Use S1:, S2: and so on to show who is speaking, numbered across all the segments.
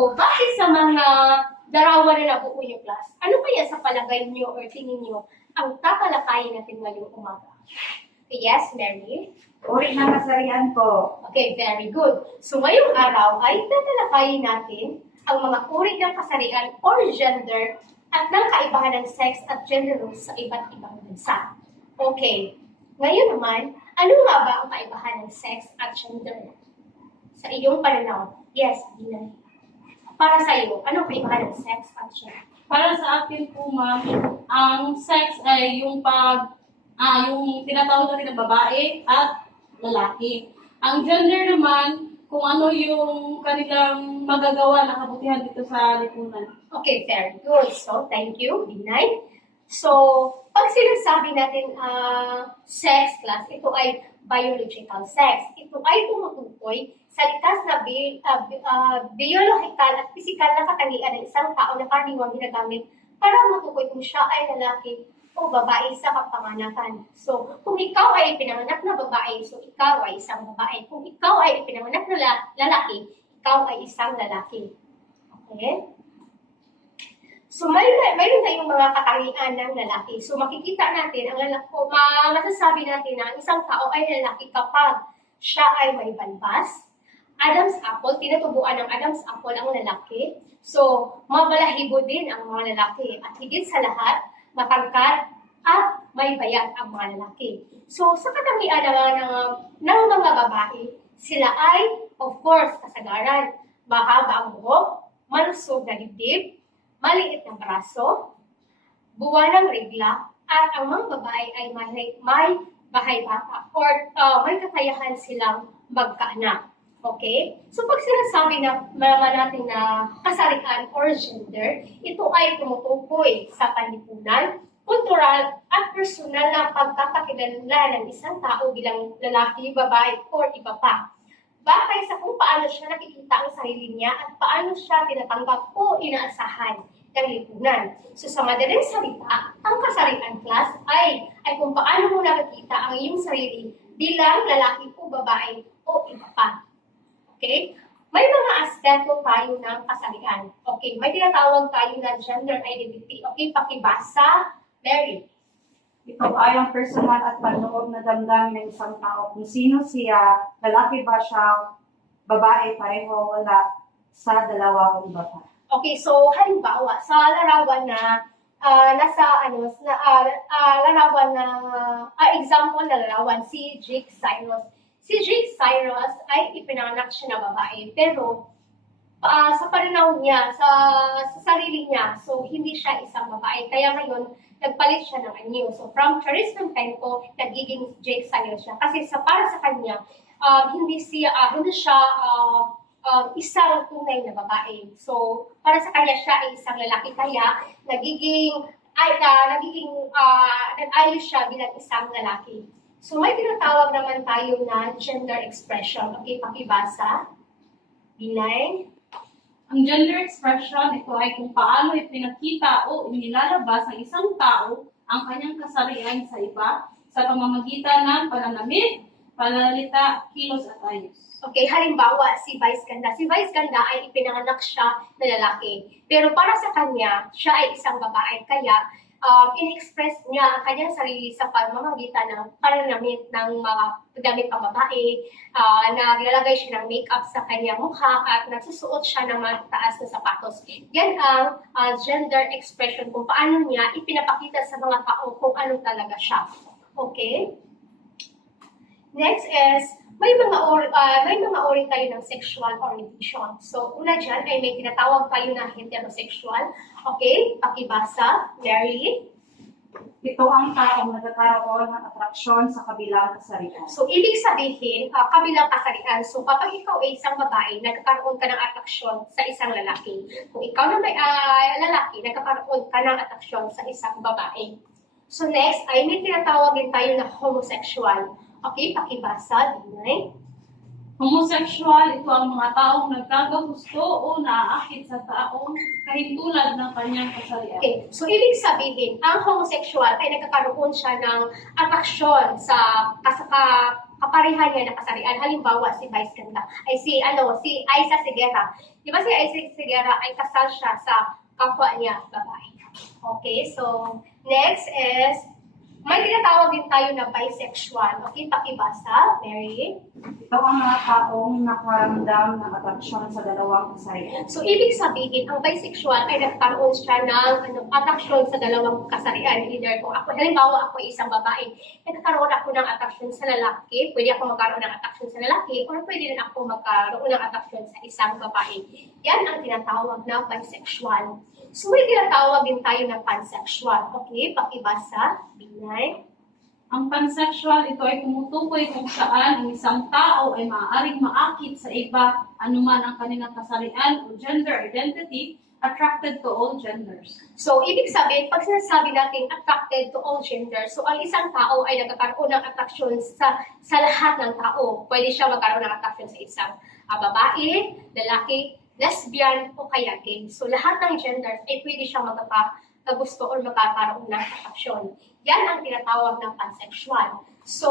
S1: So, bakit sa mga larawan na nabuo yung class, ano kaya sa palagay niyo or tingin niyo ang tatalakayin natin ngayong umaga? Yes, Mary?
S2: Uri ng kasarian po.
S1: Okay, very good. So ngayong araw ay tatalakayin natin ang mga uri ng kasarian or gender at ng kaibahan ng sex at gender roles sa iba't ibang bansa. Okay, ngayon naman, ano nga ba ang kaibahan ng sex at gender? Sa iyong pananaw, yes, Dina. Para sa iyo, anong kaibahan ng sex gender?
S3: Para sa akin po, ma'am, ang sex ay yung pag, ah, yung tinatawag natin na babae at lalaki. Ang gender naman, kung ano yung kanilang magagawa na kabutihan dito sa lipunan.
S1: Okay, very good. So, thank you, Dinay. So, pag sinasabi natin ah, sex class, ito ay biological sex. Ito ay tumutukoy sa likas na bi- bi- ah, biological at physical na katangian ng isang tao na karaniwang ginagamit para matukoy kung siya ay lalaki o babae sa kapanganakan. So, kung ikaw ay pinanganak na babae, so ikaw ay isang babae. Kung ikaw ay pinanganak na la- lalaki, ikaw ay isang lalaki. Okay? So, may, mayroon tayong mga katangian ng lalaki. So, makikita natin, ang lalaki, o ma, masasabi natin na ang isang tao ay lalaki kapag siya ay may balbas. Adam's apple, tinutubuan ng Adam's apple ang lalaki. So, mabalahibo din ang mga lalaki. At higit sa lahat, matangkad at may bayat ang mga lalaki. So, sa katangian ng, ng, ng mga babae, sila ay, of course, kasagaran, mahaba ang buhok, malusog na dibdib, maliit na braso, buwan regla, at ang mga babae ay may, may bahay bata or uh, may kakayahan silang magkaanak. Okay? So pag sinasabi na malaman natin na kasarian or gender, ito ay tumutukoy sa panlipunan, kultural at personal na pagkakakilala ng isang tao bilang lalaki, babae, or iba pa. Batay sa kung paano siya nakikita ang sarili niya at paano siya tinatanggap o inaasahan ng lipunan. So sa madaling salita, ang kasarian class ay, ay kung paano mo nakikita ang iyong sarili bilang lalaki o babae o iba pa. Okay? May mga aspeto tayo ng kasarian. Okay, may tinatawag tayo na gender identity. Okay, pakibasa, Mary.
S2: Ito ay ang personal at panloob na damdamin ng isang tao. Kung sino siya, lalaki ba siya, babae, pareho, wala sa dalawa iba pa.
S1: Okay, so halimbawa, sa larawan na ah, nasa ano, na, ah, ah, larawan na, ah, example na larawan, si Jake Cyrus. Si Jake Cyrus ay ipinanganak siya na babae, pero ah, sa pananaw niya, sa, sa sarili niya, so hindi siya isang babae. Kaya ngayon, nagpalit siya ng anyo. So from Charis Tempo, nagiging Jake Cyrus siya. Kasi sa para sa kanya, um, hindi siya, ah, hindi siya ah, um, isang tunay na babae. So, para sa kanya siya ay isang lalaki kaya nagiging ay ah, nagiging ah, nag-ayos siya bilang isang lalaki. So, may tinatawag naman tayo na gender expression. Okay, pakibasa. Binay.
S3: Ang gender expression, ito ay kung paano ipinakita o inilalabas ng isang tao ang kanyang kasarian sa iba sa pamamagitan ng pananamit, pananalita, kilos at ayos.
S1: Okay, halimbawa, si Vice Ganda. Si Vice Ganda ay ipinanganak siya na lalaki. Pero para sa kanya, siya ay isang babae. Kaya, um, in-express niya ang kanyang sarili sa pamamagitan ng pananamit ng mga damit pang babae, uh, naglalagay siya ng makeup sa kanyang mukha at nagsusuot siya ng mataas na sapatos. Yan ang uh, gender expression kung paano niya ipinapakita sa mga tao kung ano talaga siya. Okay? Next is, may mga or, ah, may mga uri tayo ng sexual orientation. So, una dyan ay may tinatawag tayo na heterosexual. Okay? Pakibasa. Mary.
S2: Ito ang taong nagkakaroon ng atraksyon sa kabilang kasarian.
S1: So, ibig sabihin, uh, kabilang kasarian. So, kapag ikaw ay isang babae, nagkakaroon ka ng atraksyon sa isang lalaki. Kung ikaw na may ah, lalaki, nagkakaroon ka ng atraksyon sa isang babae. So, next ay may tinatawag din tayo na homosexual. Okay? Pakibasa. Dinay.
S3: Homosexual, ito ang mga taong nagkakagusto o naaakit sa taong kahintulad ng kanyang kasarian.
S1: Okay, so ibig sabihin, ang homosexual ay nagkakaroon siya ng atraksyon sa kasaka kaparehan niya na kasarian. Halimbawa, si Vice Ganda, ay si, ano, si Aiza Segura. Di ba si Aiza Segura ay kasal siya sa kapwa niya, babae. Okay, so, next is, may tinatawag din tayo na bisexual. Okay, pakibasa, Mary.
S2: Ito ang mga taong nakaramdam ng atraksyon sa dalawang kasarian.
S1: So, ibig sabihin, ang bisexual ay nagkaroon siya ng ano, attraction sa dalawang kasarian. Either kung ako, halimbawa ako ay isang babae, nagkakaroon ako ng attraction sa lalaki, pwede ako magkaroon ng attraction sa lalaki, or pwede rin ako magkaroon ng attraction sa isang babae. Yan ang tinatawag na bisexual. So, may tinatawag din tayo na pansexual. Okay, pakibasa, binay.
S3: Ang pansexual, ito ay tumutukoy kung saan ang isang tao ay maaaring maakit sa iba anuman ang kanilang kasarian o gender identity, attracted to all genders.
S1: So, ibig sabihin, pag sinasabi natin attracted to all genders, so ang isang tao ay nagkakaroon ng attraction sa sa lahat ng tao. Pwede siya magkaroon ng attraction sa isang ah, babae, lalaki, lesbian, o kaya gay. So, lahat ng genders ay pwede siya magkakagusto or magkakaroon ng attraction. Yan ang tinatawag ng pansexual. So,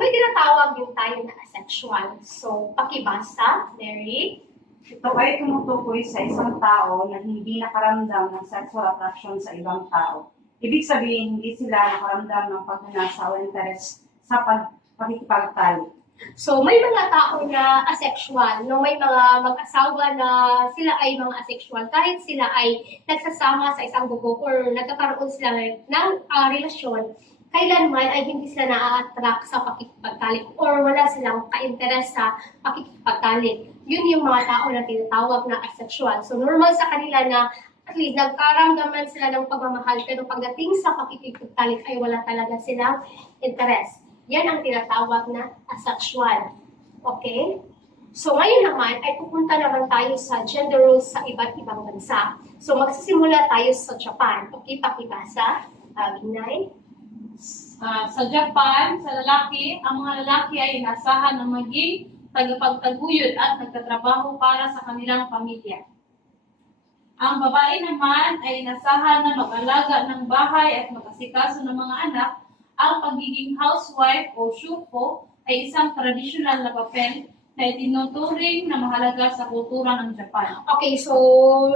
S1: may tinatawag din tayo na asexual. So, pakibasa, Mary.
S2: Ito ay tumutukoy sa isang tao na hindi nakaramdam ng sexual attraction sa ibang tao. Ibig sabihin, hindi sila nakaramdam ng pagnanasa o interes sa pag pakikipagtalik.
S1: So, may mga tao na asexual, no? may mga mag-asawa na sila ay mga asexual kahit sila ay nagsasama sa isang bugo or nagkakaroon sila ng ah, relasyon, kailanman ay hindi sila na-attract sa pakikipagtalik or wala silang ka-interest sa pakikipagtalik. Yun yung mga tao na tinatawag na asexual. So, normal sa kanila na at least nagkaramdaman sila ng pagmamahal pero pagdating sa pakikipagtalik ay wala talaga silang interest. Yan ang tinatawag na asexual. Okay? So ngayon naman ay pupunta naman tayo sa gender roles sa iba't ibang bansa. So magsisimula tayo sa Japan. Okay, pakibasa. Uh, Binay.
S3: Ah, sa Japan, sa lalaki, ang mga lalaki ay inasahan na maging tagapagtaguyod at nagtatrabaho para sa kanilang pamilya. Ang babae naman ay inasahan na mag-alaga ng bahay at mag-asikaso ng mga anak. Ang pagiging housewife o shuko ay isang tradisyonal na papel na itinuturing na mahalaga sa kultura ng Japan.
S1: Okay, so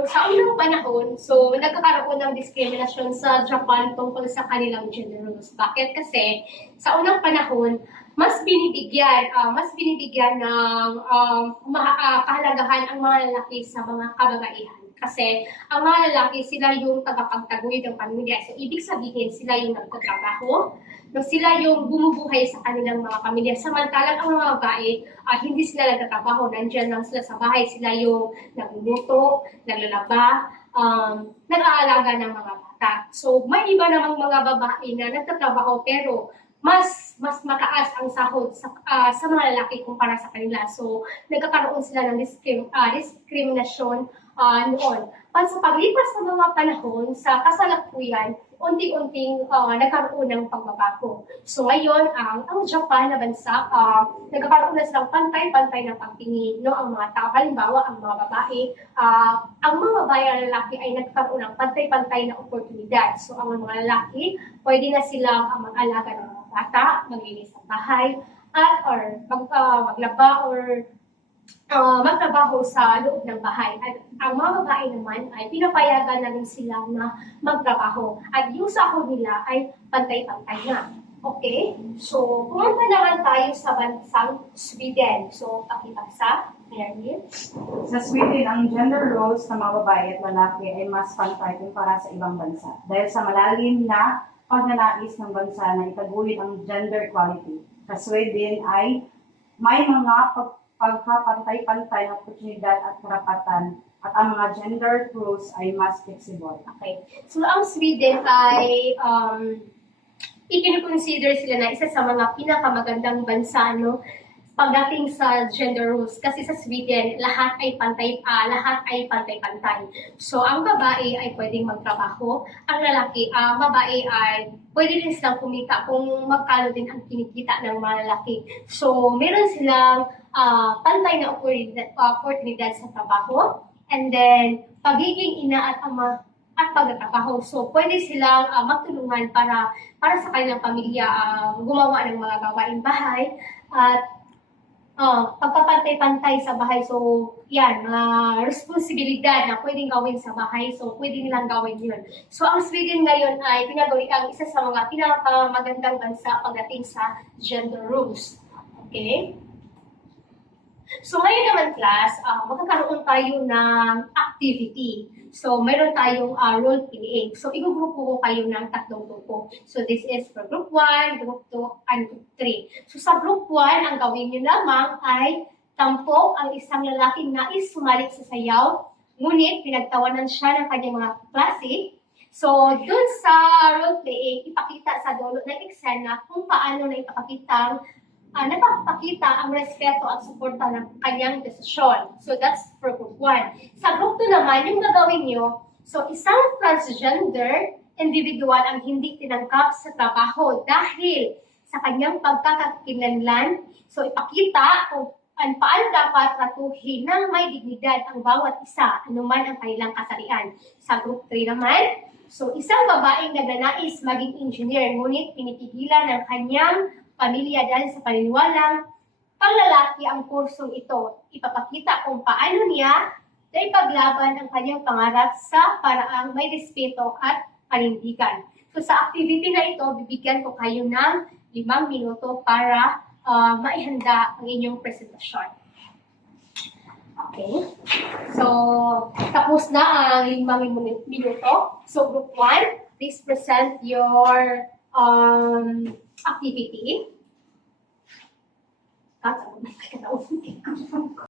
S1: sa unang panahon, so nagkakaroon ng diskriminasyon sa Japan tungkol sa kanilang gender roles. Bakit? Kasi sa unang panahon, mas binibigyan, ah, mas binibigyan ng um, maha- ah, kahalagahan ang mga lalaki sa mga kababaihan. Kasi ang mga lalaki, sila yung tagapagtaguyod ng pamilya. So, ibig sabihin, sila yung nagtatrabaho, no, sila yung bumubuhay sa kanilang mga pamilya. Samantalang ang mga babae, ah, hindi sila nagtatrabaho, nandyan lang sila sa bahay. Sila yung nagluluto, naglalaba, um, nag-aalaga ng mga bata. So, may iba namang mga babae na nagtatrabaho pero mas mas mataas ang sahod sa, ah, sa mga lalaki kumpara sa kanila. So, nagkakaroon sila ng discrim, ah, diskriminasyon ah, noon. At sa paglipas ng mga panahon, sa kasalukuyan, unti-unting ah, nagkaroon ng pagbabago. So ngayon, ang ang Japan na bansa, ah, nagkakaroon na silang pantay-pantay ng pagtingin. No? Ang mga tao, halimbawa, ang mga babae, ah, ang mga babae at lalaki ay nagkaroon ng pantay-pantay na oportunidad. So ang mga lalaki, pwede na silang ah, mag-alaga ng mga bata, maglinis ng bahay, at or mag, ah, maglaba or uh, magtrabaho sa loob ng bahay. At ang mga babae naman ay pinapayagan na rin sila na magtrabaho. At yung sahod nila ay pantay-pantay na. Okay? So, pumunta naman tayo sa bansang Sweden. So, pakibasa. Mary.
S2: Sa Sweden, ang gender roles ng mga babae at lalaki ay mas pantay kumpara sa ibang bansa. Dahil sa malalim na pagnanais ng bansa na itaguyod ang gender equality. Sa Sweden ay may mga pag- pagkapantay-pantay na oportunidad at karapatan at ang mga gender roles ay mas flexible.
S1: Okay. So, ang Sweden ay um, ikinukonsider sila na isa sa mga pinakamagandang bansa, no? pagdating sa gender roles kasi sa Sweden lahat ay pantay ah, lahat ay pantay-pantay. So ang babae ay pwedeng magtrabaho, ang lalaki, ang babae ay pwede rin silang kumita kung magkano din ang kinikita ng mga lalaki. So meron silang ah, pantay na oportunidad, oportunidad sa trabaho and then pagiging ina at ama at pagtatrabaho. So, pwede silang ah, magtulungan para para sa kanilang pamilya ah, gumawa ng mga gawaing bahay At uh, pagpapantay-pantay sa bahay. So, yan, mga responsibilidad na pwedeng gawin sa bahay. So, pwede nilang gawin yun. So, ang Sweden ngayon ay tinagawin ang isa sa mga pinakamagandang bansa pagdating sa gender roles. Okay? So, ngayon naman class, uh, magkakaroon tayo ng activity. So, meron tayong uh, role playing. So, igugrupo ko kayo ng tatlong grupo. So, this is for group 1, group 2, and group 3. So, sa group 1, ang gawin nyo lamang ay tampo ang isang lalaking nais sumalit sa sayaw, ngunit pinagtawanan siya ng kanyang mga klase. So, dun sa role playing, ipakita sa dulo ng eksena kung paano na ipakitang uh, napapakita ang respeto at suporta ng kanyang desisyon. So that's for group 1. Sa group 2 naman, yung gagawin nyo, so isang transgender individual ang hindi tinangkap sa trabaho dahil sa kanyang pagkakakinlanlan. So ipakita kung an paano dapat tratuhin ng may dignidad ang bawat isa, anuman ang kanilang kasarian. Sa group 3 naman, so isang babaeng nagnanais maging engineer, ngunit pinipigilan ng kanyang pamilya dahil sa paniniwalang panglalaki ang kursong ito. Ipapakita kung paano niya na ipaglaban ang kanyang pangarap sa paraang may respeto at panindigan. So sa activity na ito, bibigyan ko kayo ng limang minuto para uh, maihanda ang inyong presentasyon. Okay. So, tapos na ang limang minu- minuto. So, group 1, please present your um, activity. At,